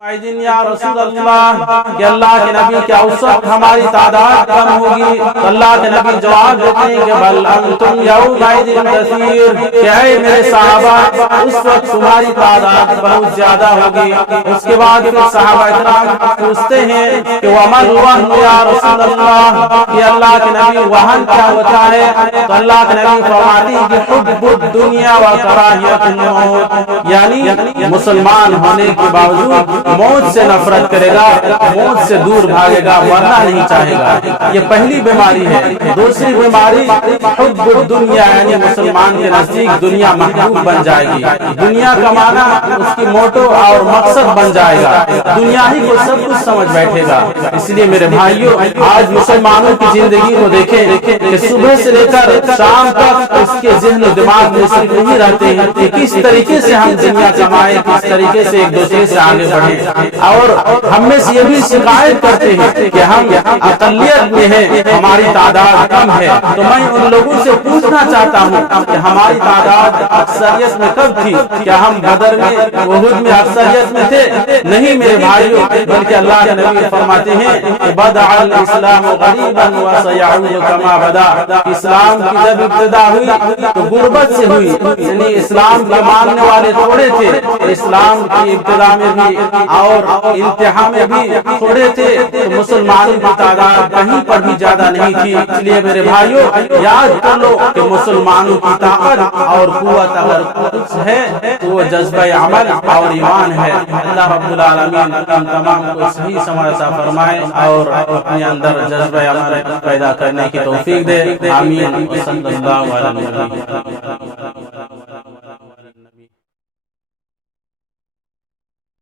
یا رسول اللہ کہ اللہ کے نبی کیا اس وقت ہماری تعداد کم ہوگی؟ تو اللہ کے نبی جواب دیتے ہیں کہ بل انتم یومئذ کثیر، کہ اے میرے صحابہ اس وقت تمہاری تعداد بہت زیادہ ہوگی۔ اس کے بعد پھر صحابہ اکرام پوچھتے ہیں کہ وما الوہن یا رسول اللہ، کہ اللہ کے نبی وہن کیا ہوتا ہے؟ تو اللہ کے نبی فرماتے ہیں کہ حب الدنیا و کراہیت الموت، یعنی مسلمان ہونے کے باوجود موت سے نفرت کرے گا، موت سے دور بھاگے گا، مرنا نہیں چاہے گا۔ یہ پہلی بیماری ہے۔ دوسری بیماری حب الدنیا، یعنی مسلمان کے نزدیک دنیا محبوب بن جائے گی، دنیا کمانا اس کی موٹو اور مقصد بن جائے گا، دنیا ہی کو سب کچھ سمجھ بیٹھے گا۔ اس لیے میرے بھائیوں، آج مسلمانوں کی زندگی کو دیکھیں کہ صبح سے لے کر شام تک اس کے ذہن و دماغ میں صرف نہیں رہتے ہیں کہ کس طریقے سے ہم دنیا کمائیں، کس طریقے سے ایک دوسرے سے آگے بڑھیں، اور ہم میں سے یہ بھی شکایت کرتے ہیں کہ ہم اقلیت میں ہیں، ہماری تعداد کم ہے۔ تو میں ان لوگوں سے پوچھنا چاہتا ہوں کہ ہماری تعداد اکثریت میں کب تھی؟ کیا ہم بدر میں، احد میں اکثریت میں تھے؟ نہیں میرے بھائیوں، بلکہ اللہ کے نبی فرماتے ہیں کہ بدأ الاسلام غریبا وسيعود كما بدأ، اسلام کی جب ابتدا ہوئی تو غربت سے ہوئی، یعنی اسلام کے ماننے والے تھوڑے تھے، اسلام کی ابتدا میں بھی اور انتہا میں بھی تھوڑے تھے، تو مسلمانوں کی تعداد کہیں پر بھی زیادہ نہیں تھی۔ اس لیے میرے بھائیوں یاد کر لو کہ مسلمانوں کی طاقت اور قوت اگر کچھ ہے تو وہ جذبہ عمل اور ایمان ہے۔ اللہ رب العالمین ہم تمام کو صحیح سمجھ عطا فرمائے اور اپنے اندر جذبہ عمل پیدا کرنے کی توفیق دے۔ آمین۔ صلی اللہ علیہ وسلم۔